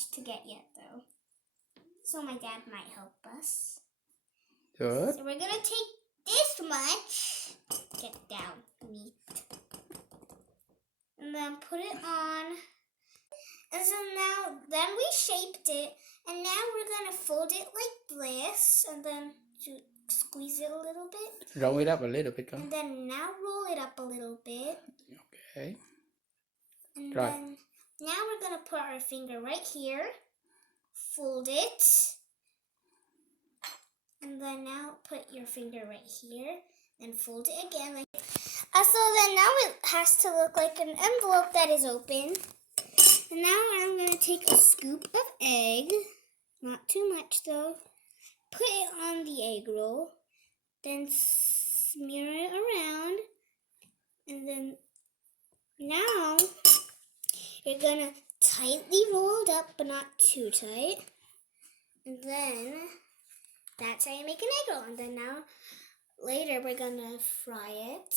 much to get yet, though. So my dad might help us. Good. So we're gonna take this much. Get down, meat. And then put it on. And so now, then we shaped it. And now we're gonna fold it like this. And then squeeze it a little bit. Roll it up a little bit, con. And then now roll it up a little bit. Okay. And Right. then now we're going to put our finger right here. Fold it. And then now put your finger right here. And fold it again. So then now it has to look like an envelope that is open. And now I'm going to take a scoop of egg. Not too much though. Put it on the egg roll. Then smear it around. And then now you're going to tightly roll it up, but not too tight. And then that's how you make an egg roll. And then now later we're going to fry it.